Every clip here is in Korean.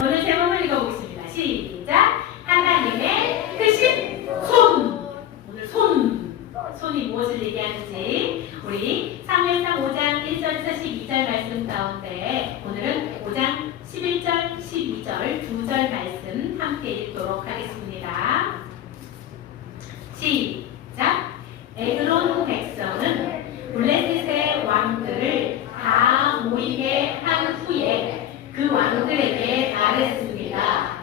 오늘 제목을 읽어보겠습니다. 시작. 하나님의 크신 손. 오늘 손. 손이 무엇을 얘기하는지 우리 사무엘상 5장 1절에서 12절 말씀 가운데 오늘은 5장 11절, 12절 두 절 말씀 함께 읽도록 하겠습니다. 시작. 에그론 백성은 블레셋의 왕들을 다 모이게 한 후에 그 왕들에게 말했습니다.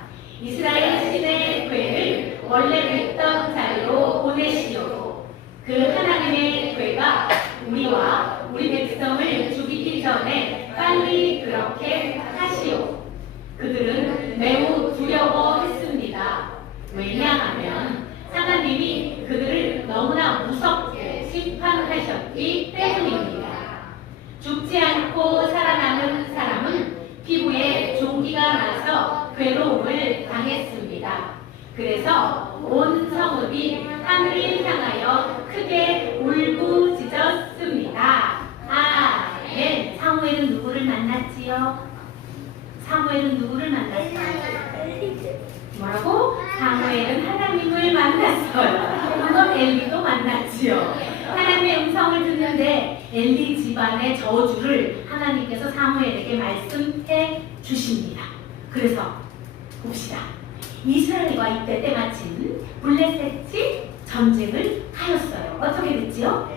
이스라엘 신의 괴를 원래 있던 자리로 보내시오. 그 하나님의 괴가 우리와 우리 백성을 죽이기 전에 빨리 그렇게 하시오. 그들은 매우 두려워했습니다. 왜냐하면 하나님이 그들을 너무나 무섭게 심판하셨기 때문입니다. 죽지 않고 살아남은 사람은 피부에 종기가 나서 괴로움을. 그래서 온 성읍이 하늘을 향하여 크게 울부짖었습니다. 아멘. 사무엘은 누구를 만났지요? 사무엘은 누구를 만났어요? 뭐라고? 사무엘은 하나님을 만났어요. 물론 엘리도 만났지요. 하나님의 음성을 듣는데 엘리 집안의 저주를 하나님께서 사무엘에게 말씀해 주십니다. 그래서 봅시다. 이스라엘과 이때 때마침 블레셋이 전쟁을 하였어요. 어떻게 됐지요?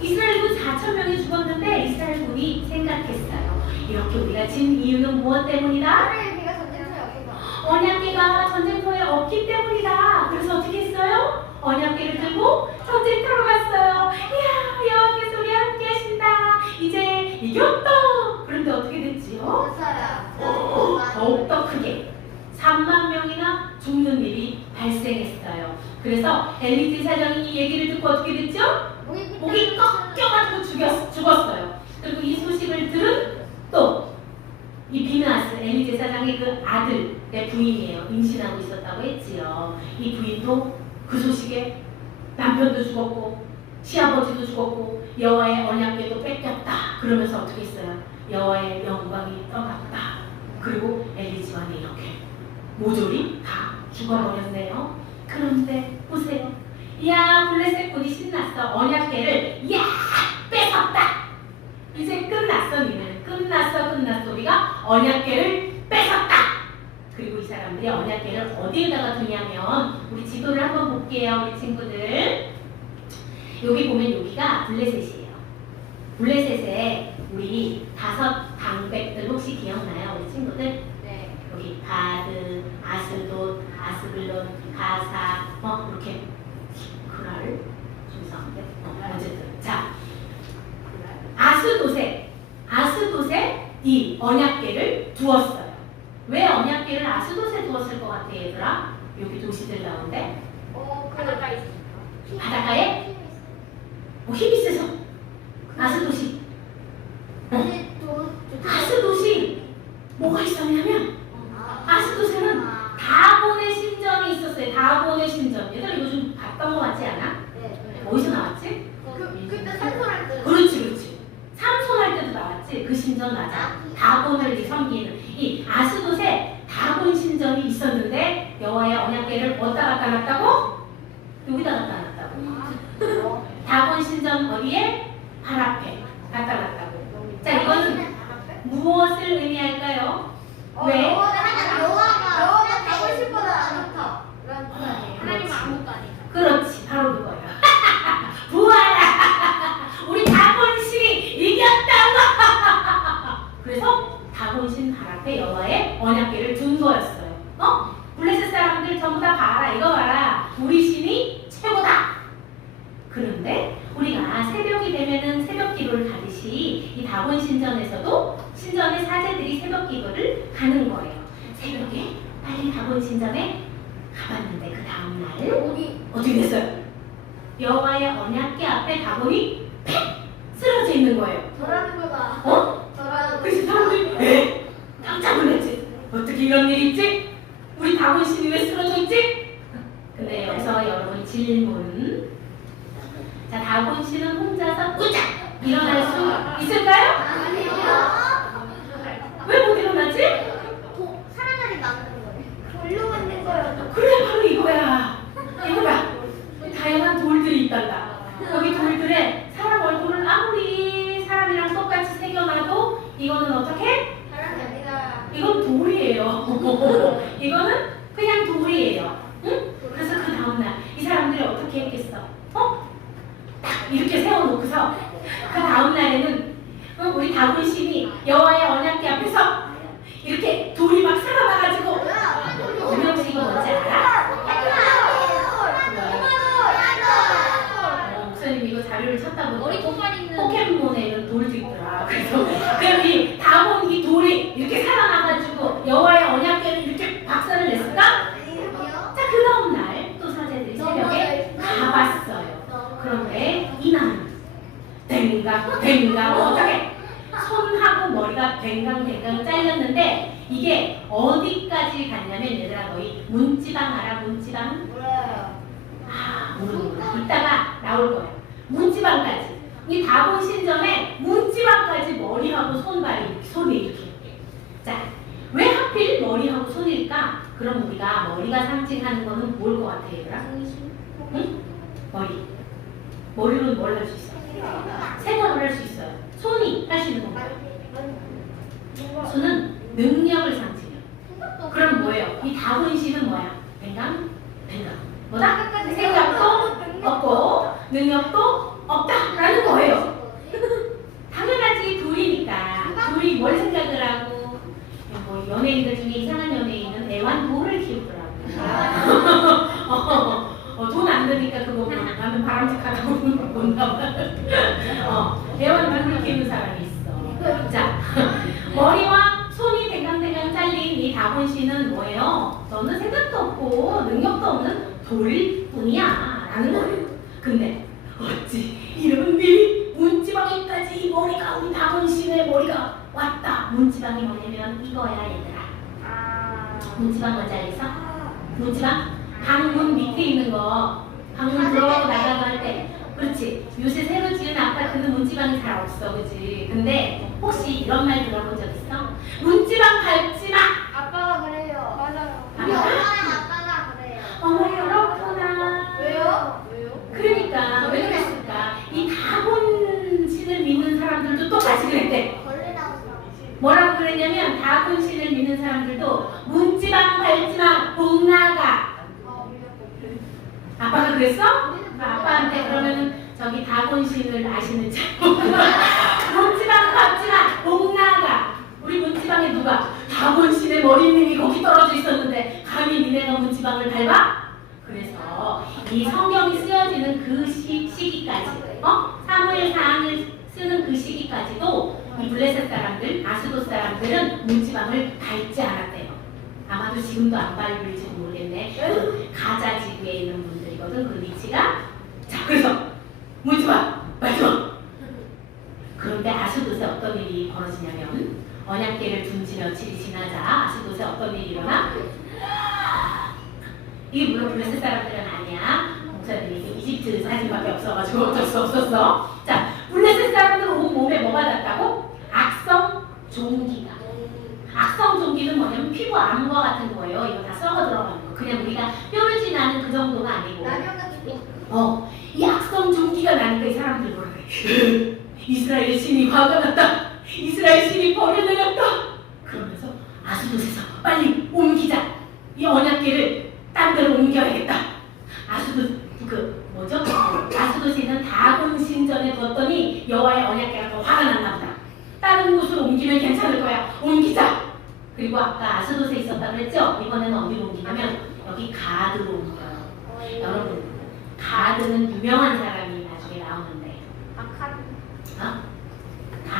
이스라엘군 4천 명이 죽었는데 이스라엘군이 생각했어요. 이렇게 우리가 진 이유는 무엇 때문이다? 언약계가 전쟁터에 없기 때문이다. 그래서 어떻게 했어요? 언약계를 들고 전쟁터로 갔어요. 이야, 여호와께서 우리 함께 하신다. 이제 이겼다. 그런데 어떻게 됐지요? 더욱더 크게 3만 명이나 죽는 일이 발생했어요. 그래서 엘리트 사장이 이 얘기를 듣고 어떻게 됐죠? 목이 꺾여가지고 죽였, 죽었어요. 그리고 이 소식을 들은 또 이 비나스 엘리 제 사장의 그 아들의 부인이에요. 임신하고 있었다고 했지요. 이 부인도 그 소식에 남편도 죽었고 시아버지도 죽었고 여호와의 언약궤도 뺏겼다. 그러면서 어떻게 했어요? 여호와의 영광이 떠났다. 그리고 엘리 집안이 이렇게 모조리 다 죽어버렸네요. 그런데 보세요. 야 블레셋 군이 신났어. 언약궤를 야 뺏었다. 이제 끝났어 니는 끝났어 끝났어 우리가 언약궤를 뺏었다. 그리고 이 사람들이 언약궤를 어디에다가 두냐면 우리 지도를 한번 볼게요 우리 친구들. 여기 보면 여기가 블레셋이에요. 블레셋에 우리 다섯 방백들 혹시 기억나요 우리 친구들? 여기 가드, 아스돗, 아스글론, 가사, 뭐 이렇게 그날 좀 이상한데 어, 어쨌든. 자 아스돗에 아스돗에 이 언약궤를 두었어요. 왜 언약궤를 아스돗에 두었을 것 같아 얘들아? 여기 도시들 가운데? 바닷가에 뭐 힘이 세서? 아스돗이 아스돗이 뭐가 있었냐면 아스돗에는 다본의 신전이 있었어요. 다본의 신전. 얘들아 요즘 봤던 거 같지 않아? 어디서 나왔지? 그렇지, 그렇지. 삼손할 때도 나왔지. 그 신전 맞아. 다곤을 이제 섬기는 이 아스돗에 다곤 신전이 있었는데 여호와의 언약궤를 어디다 갖다 놨다고? 여기다 갖다 놨다고. 다곤 신전 어디에? 발 앞에 갖다 놨다고. 자, 이거는 무엇을 의미할까요? 왜? 그렇지, 바로 그거야. 부하라! 우리 다곤신이 이겼다고! 그래서 다곤신 발 앞에 여호와의 언약궤를 둔 거였어요. 어? 블레셋 사람들 전부 다 봐라, 이거 봐라. 우리 신이 최고다. 그런데 우리가 새벽이 되면은 새벽 기도를 가듯이 이 다곤 신전에서도 신전의 사제들이 새벽 기도를 가는 거예요. 새벽에 빨리 다곤 신전에 가봤는데 그 다음 날 어떻게 됐어요? 여호와의 언약궤 앞에 다곤이 팩 쓰러져 있는 거예요. 어? 그래서 사람들이 에? 깜짝 놀랐지. 어떻게 이런 일이 있지? 우리 다곤 신이 왜 쓰러져 있지? 근데 여기서 여러분 질문. 자, 다곤 씨는 혼자서 우짝 일어날 수 있을까요? 아니요. 왜 못 일어나지? 도, 사람들이 막는 거예요. 돌로 만든 거예요. 그래, 바로 이거야. 이거야. 다양한 돌들이 있단다. 여기 돌들에 사람 얼굴을 아무리 사람이랑 똑같이 새겨놔도 이거는 어떻게? 사람이 아니다. 이건 돌이에요. 이거는 우리 다곤 신이 여호와의 언약궤 앞에서 이렇게 돌이 막 살아나가지고 이거 뭔지 알아? 어, 목사님 이거 자료를 찾다 보니 포켓몬에 이런 돌도 있더라. 그래서 그럼 이 다본 이 돌이 이렇게 살아나가지고 여호와의 언약궤를 이렇게 박살을 냈을까? 자, 그 다음 날 또 사제들이 새벽에 가봤어요. 그런데 댕강 댕강 어떻게 손하고 머리가 댕강 잘렸는데 이게 어디까지 갔냐면 얘들아 너희 문지방 알아 문지방? 아 모르는구나 이따가 나올 거예요 문지방까지 이 다본 신전에 문지방까지 머리하고 손발이 손이 이렇게 자왜 하필 머리하고 손일까? 그럼 우리가 머리가 상징하는 거는 뭘 것 같아 얘들아? 응? 머리 머리로는 뭘 할 수 있어? 생각을 할 수 있어요 손이 할 수 있는 건가요? 손은 능력을 상징해요 그럼 뭐예요? 이 다본신은 뭐야? 뱅강? 뱅강 뭐다? 생각도 없고 능력도 없다라는 거예요. 당연하지 둘이니까 둘이 뭘 생각을 하고 뭐 연예인들 중에 이상한 연예인은 애완돌을 키우더라고. 어, 돈 안 드니까 그거 뭐 나는 바람직하다고 본다 봐. 어, 애완돌을 키우는 사람이 있어. 자 머리와 손이 댕강댕강 잘린 이 다본 씨는 뭐예요? 너는 생각도 없고 능력도 없는 돌일 뿐이야 라는 거예요. 근데 어찌 이런 일이 문지방에까지 이 머리가 우리 다본 씨의 머리가 왔다. 문지방이 뭐냐면 이거야 얘들아. 문지방 뭔지 알겠어? 문지방? 방문 밑에 있는 거 방문 들어가고 나가고 할 때 그렇지 요새 새로 지은 아파트는 문지방이 잘 없어 그지 근데 혹시 이런 말 들어본 적 있어? 문지방 밟지 마 아빠가 그래요. 맞아요. 우리 엄마랑 아빠가 그래요. 어머 그렇구나 왜요? 왜요? 그러니까 왜 그랬을까 이 다본 신을 믿는 사람들도 똑같이 그랬대. 뭐라고 그랬냐면 다본 신을 믿는 사람들도 문지방 밟지 마 복나가 아빠가 그랬어? 아빠한테 그러면은 저기 다곤신을 아시는지 문지방 밟지마 복나가. 우리 문지방에 누가? 다곤신의 머리님이 거기 떨어져 있었는데 감히 니네가 문지방을 밟아? 그래서 이 성경이 쓰여지는 그 시, 시기까지 어? 사무엘 사항을 쓰는 그 시기까지도 이 블레셋 사람들 아스도 사람들은 문지방을 밟지 않았대요. 아마도 지금도 안 밟을지 모르겠네. 그 가자 지구에 있는 분들이거든 그 위치가. 자 그래서 문지방 말지마 그런데 아스돗에 어떤 일이 벌어지냐면 언약궤를 둔 지 며칠이 지나자 아스돗에 어떤 일이 일어나? 이게 물론 블레셋 사람들은 아니야. 목사님이 이집트 사진밖에 없어가지고 어쩔 수 없었어. 자 블레셋 사람들은 온 몸에 뭐가 났다고? 악성 종기가. 악성 종기는 뭐냐면 피부 암과 같은 거예요. 이거 다 썩어 들어가는 거. 그냥 우리가 뾰루지 나는 그 정도가 아니고. 어, 이 악성 종기가 나니까 이 사람들 뭐라 그래. 이스라엘 신이 화가 났다. 이스라엘 신이 버려내렸다. 그러면서 아스돗에서 빨리 옮기자. 이 언약궤를 딴 데로 옮겨야겠다. 아스돗 그 뭐죠? 아스돗에 있는 다곤 신전에 뒀더니 여호와의 언약궤가 더 화가 났나 보다. 다른 곳으로 옮기면 괜찮을 거야. 옮기자. 그리고 아까 아스돗에 있었다고 했죠? 이번에는 어디로 옮기냐면 여기 가드로 옮겨요. 여러분 가드는 유명한 사람이 나중에 나오는데 아칸. 어?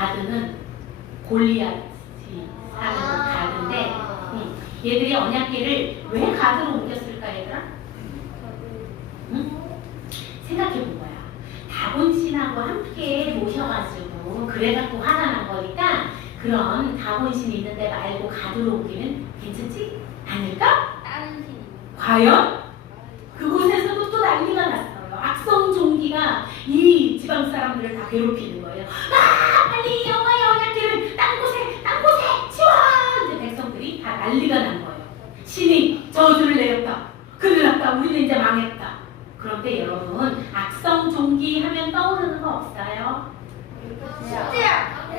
가드는 골리앗이 사는 그 가드인데 응. 얘들이 언약궤를 왜 가드로 옮겼을까 얘들아? 응? 생각해 본 거야 다본 신하고 함께 모셔가지고 그래갖고 화가 난 거니까 그런 다본 신 있는데 말고 가드로 옮기면 괜찮지? 아닐까? 다른 신. 과연? 그곳에서도 또 난리가 났어요. 악성 종기가 이 지방 사람들을 다 괴롭히는 거예요. 아, 빨리 여호와의 언약궤를 딴 곳에, 딴 곳에 치워! 이제 백성들이 다 난리가 난 거예요. 신이 저주를 내렸다. 큰일 났다. 우리는 이제 망했다. 그런데 여러분, 악성 종기 하면 떠오르는 거 없어요? 진짜.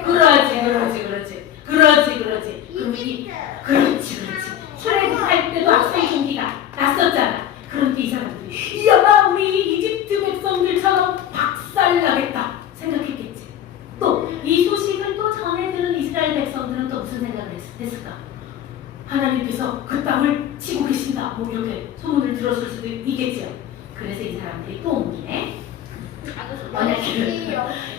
그러지, 그러지, 그러지. 그러지, 그러지. 그럼 이 이집트. 그렇지, 그렇지. 출애굽할 때도 악성 종기가 났었잖아. 그런데 이 사람들이 이야 우리 이집트 백성들처럼 박살나겠다 생각했겠지. 이 소식을 또 전해 들은 이스라엘 백성들은 또 무슨 생각을 했- 했을까? 하나님께서 그 땅을 치고 계신다. 뭐 이렇게 소문을 들었을 수도 있겠죠. 그래서 이 사람들이 또 옮기네.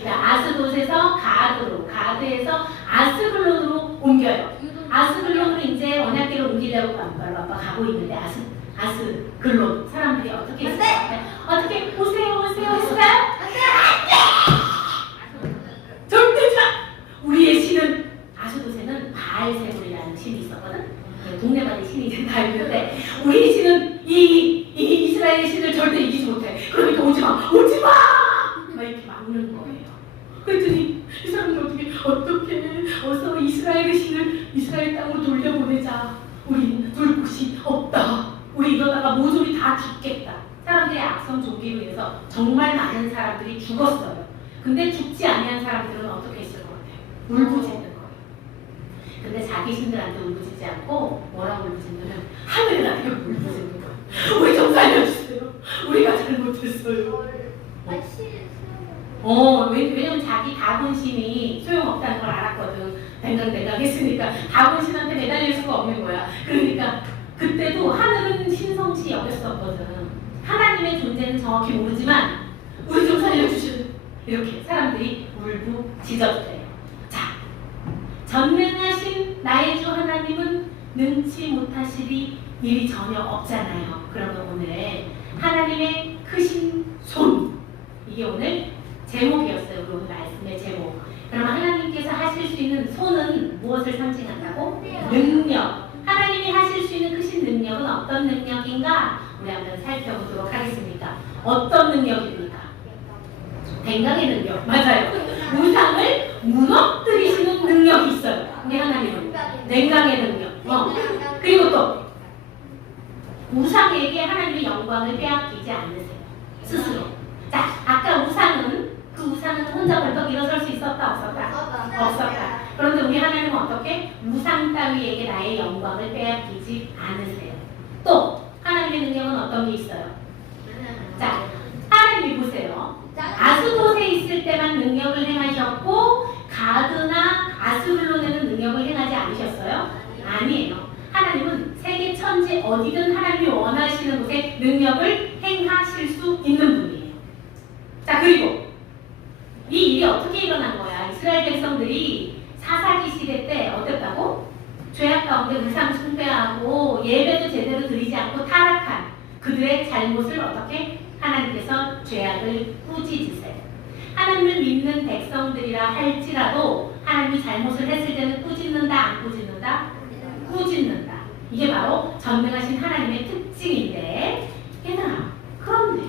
자, 아스돗에서 가드로, 가드에서 아스글론으로 옮겨요. 아스글론으로 이제 언약계로 옮기려고 아빠 아빠 가고 있는데 아스 아스글론 사람들이 어떻게 했어요? 어떻게 오세요 오세요 했어요? 절대 자 우리의 신은 아스돗에는 바알세불이라는 신이 있었거든. 그 동네마다 신이 다 있는데 우리 신은 이, 이 이스라엘의 신을 절대 이기지 못해. 그러니까 오지 마, 오지 마. 막 이렇게 막는 거예요. 그랬더니 이 사람들 어떻게 어떻게 어서 이스라엘의 신을 이스라엘 땅으로 돌려보내자. 우리 둘 곳이 없다. 우리 이러다가 모조리 다 죽겠다. 사람들의 악성 종기로 인해서 정말 많은 사람들이 죽었어요. 근데 죽지 아니한 사람들은 어떻게 했을 것 같아요? 울부짖는 거예요. 근데 자기 신들한테 울부짖지 않고 뭐라고 울부짖냐면 하늘나라에 울부짖는 거예요. 잘못했어요. 어, 왜, 왜냐면 자기 다분신이 소용없다는 걸 알았거든. 댕강댕강 했으니까 다분신한테 매달릴 수가 없는 거야. 그러니까 그때도 하늘은 신성시 여겼었거든. 하나님의 존재는 정확히 모르지만 우리 좀 살려주시는 이렇게 사람들이 울고 짖었대요. 자, 전능하신 나의 주 하나님은 능치 못하시리 일이 전혀 없잖아요. 그러면 오늘 하나님의 크신 손 이게 오늘 제목이었어요. 우리 오늘 말씀의 제목. 그러면 하나님께서 하실 수 있는 손은 무엇을 상징한다고? 능력. 하나님이 하실 수 있는 크신 능력은 어떤 능력인가? 우리 한번 살펴보도록 하겠습니다. 어떤 능력입니까? 댕강의 능력. 맞아요. 우상을 무너뜨리시는 능력이 있어요. 우리 하나님은. 냉강의 능력. 어. 그리고 또 우상에게 하나님의 영광을 빼앗기지 않으세요. 스스로. 자, 아까 우상은 그 우상은 혼자 벌떡 일어설 수 있었다 없었다? 없었다. 그런데 우리 하나님은 어떻게 우상 따위에게 나의 영광을 빼앗기지 않으세요. 또 하나님의 능력은 어떤 게 있어요? 자, 하나님이 보세요. 아스돗에 있을 때만 능력을 행하셨고 가드나 아스글론에는 능력을 행하지 않으셨어요? 아니에요. 하나님은 천지 어디든 하나님이 원하시는 곳에 능력을 행하실 수 있는 분이에요. 자 그리고 이 일이 어떻게 일어난 거야? 이스라엘 백성들이 사사기 시대 때 어땠다고? 죄악 가운데 우상 숭배하고 예배도 제대로 드리지 않고 타락한 그들의 잘못을 어떻게 하나님께서 죄악을 꾸짖으세요. 하나님을 믿는 백성들이라 할지라도 하나님이 잘못을 했을 때는 꾸짖는다 안 꾸짖는다? 꾸짖는다. 이게 바로 전능하신 하나님의 특징인데 얘들아 그런데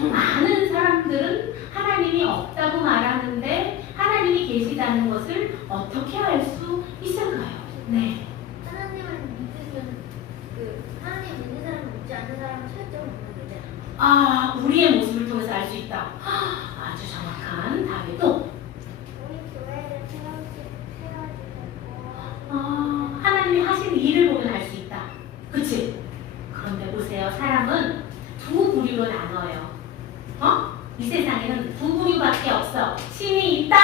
많은 사람들은 하나님이 없다고 말하는데 하나님이 계시다는 것을 어떻게 알 수 있을까요? 네. 하나님을 믿으면 그 하나님 믿는 사람은 믿지 않는 사람은 차이점을 보면 되잖아. 아 우리의 모습을 통해서 알 수 있다. 아, 아주 정확한 답이 또 우리 교회를 세워주 세워주셨고 어, 하나님이 하신 일을 보면 알 수 있다. 그치? 그런데 보세요. 사람은 두 부류로 나눠요. 어? 이 세상에는 두 부류밖에 없어. 신이 있다!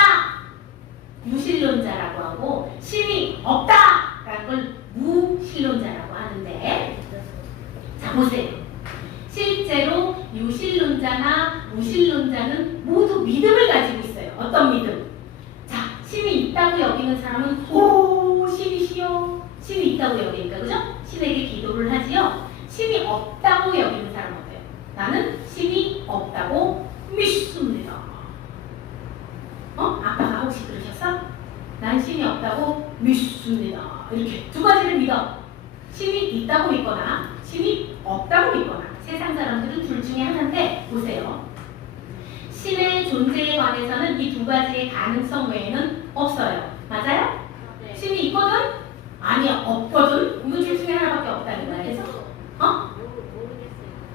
유신론자라고 하고, 신이 없다! 라는 걸 무신론자라고 하는데, 자, 보세요. 실제로 유신론자나 무신론자는 모두 믿음을 가지고 있어요. 어떤 믿음? 자, 신이 있다고 여기는 사람은 오 신이시여 신이 있다고 여기니까 그죠? 신에게 기도를 하지요. 신이 없다고 여기는 사람 어때요? 나는 신이 없다고 믿습니다. 어? 아빠가 혹시 그러셨어? 난 신이 없다고 믿습니다. 이렇게 두 가지를 믿어. 신이 있다고 믿거나 신이 없다고 믿거나 세상 사람들은 둘 중에 하나인데 보세요. 신의 존재에 관해서는 이 두 가지의 가능성 외에는 없어요. 맞아요? 네. 신이 있거든? 아니야, 없거든? 이거 둘 중에 하나밖에 없다는 거야. 그래서,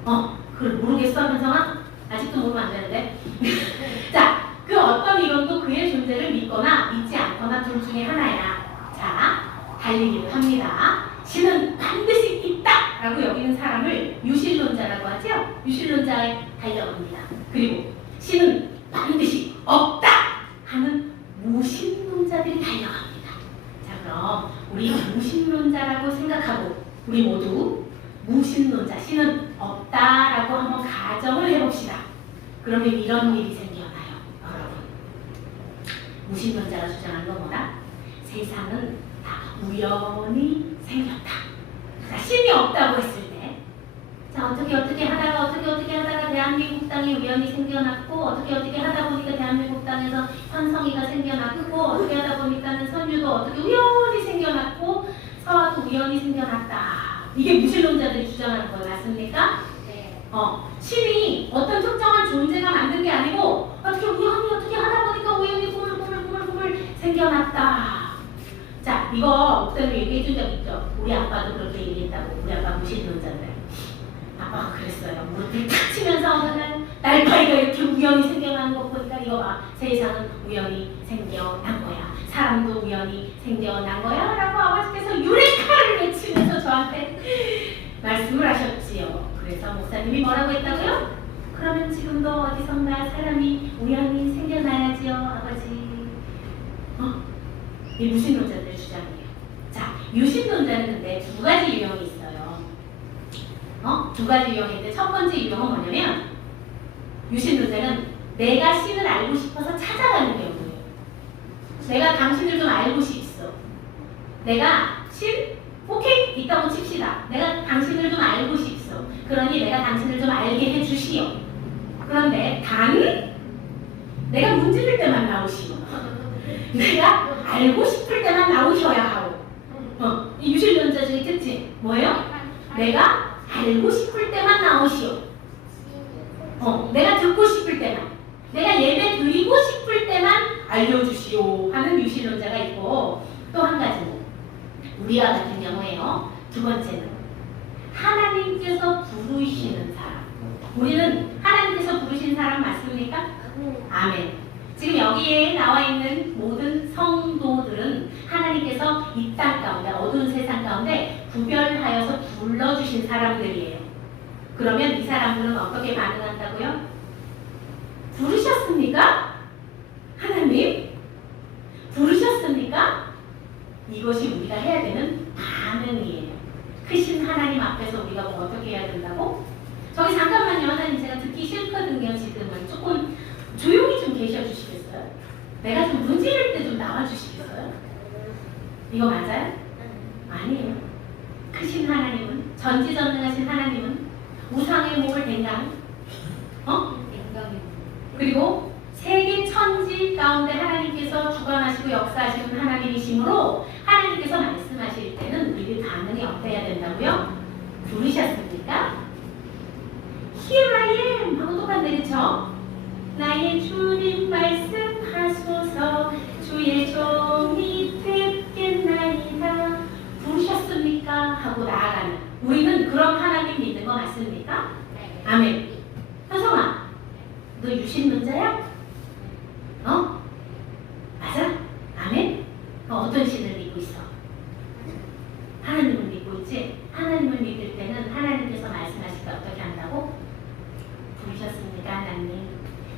어? 그걸 모르겠어 현성아? 아직도 모르면 안 되는데 자, 그 어떤 이론도 그의 존재를 믿거나 믿지 않거나 둘 중에 하나야 자, 달리기를 합니다 신은 반드시 있다! 라고 여기는 사람을 유실론자라고 하죠? 유실론자에 달려갑니다 그리고 신은 반드시 없다! 하는 무신론자들이 달려갑니다 자, 그럼 우리 무신론자라고 생각하고 우리 모두 무신론자 신은 없다라고 한번 가정을 해봅시다. 그러면 이런 일이 생겨나요, 여러분. 무신론자가 주장하는 건 뭐다? 세상은 다 우연히 생겼다. 자, 신이 없다고 했을 때, 자 어떻게 어떻게 하다가 어떻게 어떻게 하다가 대한민국 땅이 우연히 생겨났고 어떻게 어떻게 하다 보니까 대한민국 땅에서 현성이가 생겨났고 어떻게 하다 보니까는 선유도 어떻게 우연히 생겨났고 서화도 우연히 생겨났다. 이게 무신론자들이 주장하는 거 맞습니까? 네. 어, 신이 어떤 특정한 존재가 만든 게 아니고 어떻게 우연히 어떻게 하다 보니까 우연히 구물구물구물구물 생겨났다. 자, 이거 목사님 얘기해 준 적 있죠? 우리 아빠도 그렇게 얘기했다고. 우리 아빠 무신론자인데. 아빠가 그랬어요. 무릎을 탁 치면서 날 날파리가 이렇게 우연히 생겨나는 거 보니까 이거 봐. 세상은 우연히 생겨난 거야. 사람도 우연히 생겨난 거야. 라고 아버지께서 유레카를 외치면서 저한테 말씀을 하셨지요. 그래서 목사님이 뭐라고 했다고요? 그러면 지금도 어디선가 사람이 우연히 생겨나야지요, 아버지. 어? 이 무신론자들의 주장이에요. 자, 유신론자는 근데 두 가지 유형이 있어요. 어? 두 가지 유형인데 첫 번째 유형은 뭐냐면 유신론자는 내가 신을 알고 싶어서 찾아가는 경우예요. 내가 당신을 좀 알고 싶어. 내가 신? 오케이 있다고 칩시다. 내가 당신을 좀 알고 싶어. 그러니 내가 당신을 좀 알게 해주시오. 그런데 단 내가 문제될 때만 나오시오. 내가 알고 싶을 때만 나오셔야 하고. 어, 이 유실론자적인 특징 뭐예요? 내가 알고 싶을 때만 나오시오. 어, 내가 듣고 싶을 때만, 내가 예배 드리고 싶을 때만 알려주시오 하는 유신론자가 있고 또 한 가지는 우리와 같은 경우에요. 두 번째는 하나님께서 부르시는 사람. 우리는 하나님께서 부르신 사람 맞습니까? 아멘. 지금 여기에 나와 있는 모든 성도들은 하나님께서 이 땅 가운데 어두운 세상 가운데 구별하여서 불러주신 사람들이에요. 그러면 이 사람들은 어떻게 반응한다고요? 부르셨습니까? 하나님? 부르셨습니까? 이것이 우리가 해야 되는 반응이에요. 크신 하나님 앞에서 우리가 뭐 어떻게 해야 된다고? 저기 잠깐만요, 하나님 제가 듣기 싫거든요. 지금은 조금 조용히 좀 계셔 주시겠어요? 내가 좀 문지를 때 좀 나와 주시겠어요? 이거 맞아요? 아니에요. 크신 하나님은 전지전능하신 하나님은 우상의 몸을 댕강, 어? 그리고 세계 천지 가운데 하나님께서 주관하시고 역사하시는 하나님이시므로 하나님께서 말씀하실 때는 우리들 반응이 어때야 된다고요? 부르셨습니까? Here I am 하고 똑같네 그쵸? 나의 주님 말씀하소서 주의 종이 듣겠나이다 부르셨습니까? 하고 나아가는 우리는 그런 하나님 믿는 거 맞습니까? 아멘 현성아 너 유신론자야? 어? 맞아? 아멘? 너 어떤 신을 믿고 있어? 하나님을 믿고 있지? 하나님을 믿을 때는 하나님께서 말씀하실 때 어떻게 한다고? 부르셨습니까 하나님?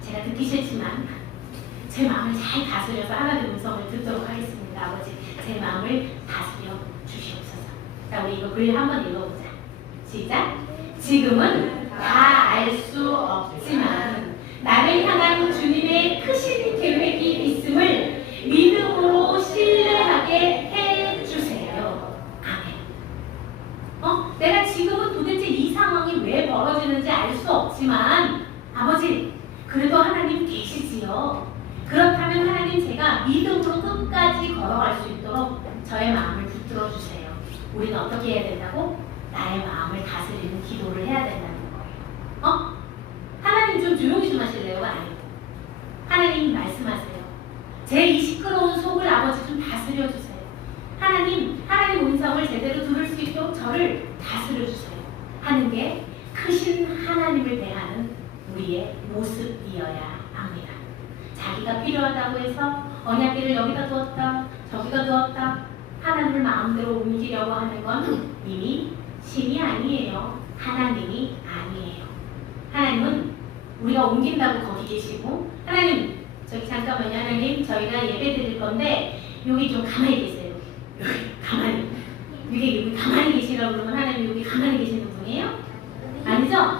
제가 듣기 싫지만 제 마음을 잘 다스려서 하나님의 음성을 듣도록 하겠습니다 아버지 제 마음을 다스려 주시옵소서 자 우리 이거 글 한번 읽어보자 시작 지금은 다 알 수 없지만 나를 향한 주님의 크신 계획이 있음을 믿음으로 신뢰하게 해 주세요. 아멘. 어? 내가 지금은 도대체 이 상황이 왜 벌어지는지 알 수 없지만 아버지 그래도 하나님 계시지요. 그렇다면 하나님 제가 믿음으로 끝까지 걸어갈 수 있도록 저의 주세요. 우리는 어떻게 해야 된다고? 나의 마음을 다스리는 기도를 해야 된다는 거예요. 어? 하나님 좀 조용히 좀 하실래요? 아니고. 하나님 말씀하세요. 제 이 시끄러운 속을 아버지 좀 다스려 주세요. 하나님, 하나님 음성을 제대로 들을 수 있도록 저를 다스려 주세요. 하는 게 크신 하나님을 대하는 우리의 모습이어야 합니다. 자기가 필요하다고 해서 언약계를 여기다 두었다, 저기다 두었다, 하나님을 마음대로 옮기려고 하는 건 이미 신이 아니에요. 하나님이 아니에요. 하나님은 우리가 옮긴다고 거기 계시고 하나님 저기 잠깐만요 하나님 저희가 예배 드릴 건데 여기 좀 가만히 계세요 여기 가만히 여기 여기 가만히 계시 계시라고 그러면 하나님 여기 가만히 계시는 분이에요? 아니죠?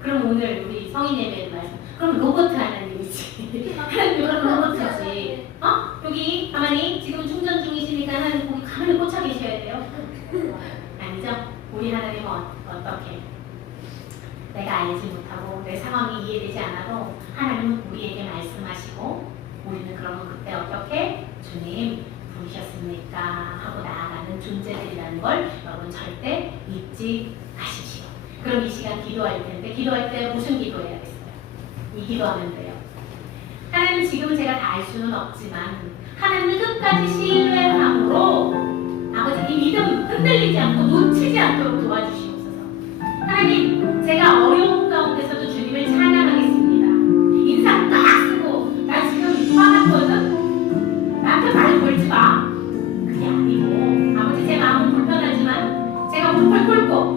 그럼 오늘 우리 성인 예배 말씀 그럼 로버트 하나님이지 하나님 그럼 로버트지 어? 여기 가만히 지금 충전 중이시니까 하나님 거기 가만히 꽂혀 계셔야 돼요 아니죠? 우리 하나님은 어, 어떻게 내가 알지 못하고 내 상황이 이해되지 않아도 하나님은 우리에게 말씀하시고 우리는 그러면 그때 어떻게 주님 부르셨습니까 하고 나아가는 존재들이라는 걸 여러분 절대 잊지 마십시오. 그럼 이 시간 기도할 텐데 기도할 때 무슨 기도해야겠어요? 이 기도하면 돼요. 하나님 지금 제가 다 알 수는 없지만 하나님을 끝까지 신뢰함으로 아버지 이 믿음 흔들리지 않고 놓치지 않도록 도와주시옵소서. 하나님 제가 어려운 가운데서도 주님을 찬양하겠습니다. 인상 딱 쓰고 나 지금 화났거든. 나한테 말 걸지 마. 그게 아니고 아버지 제 마음은 불편하지만 제가 무릎을 꿇고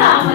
그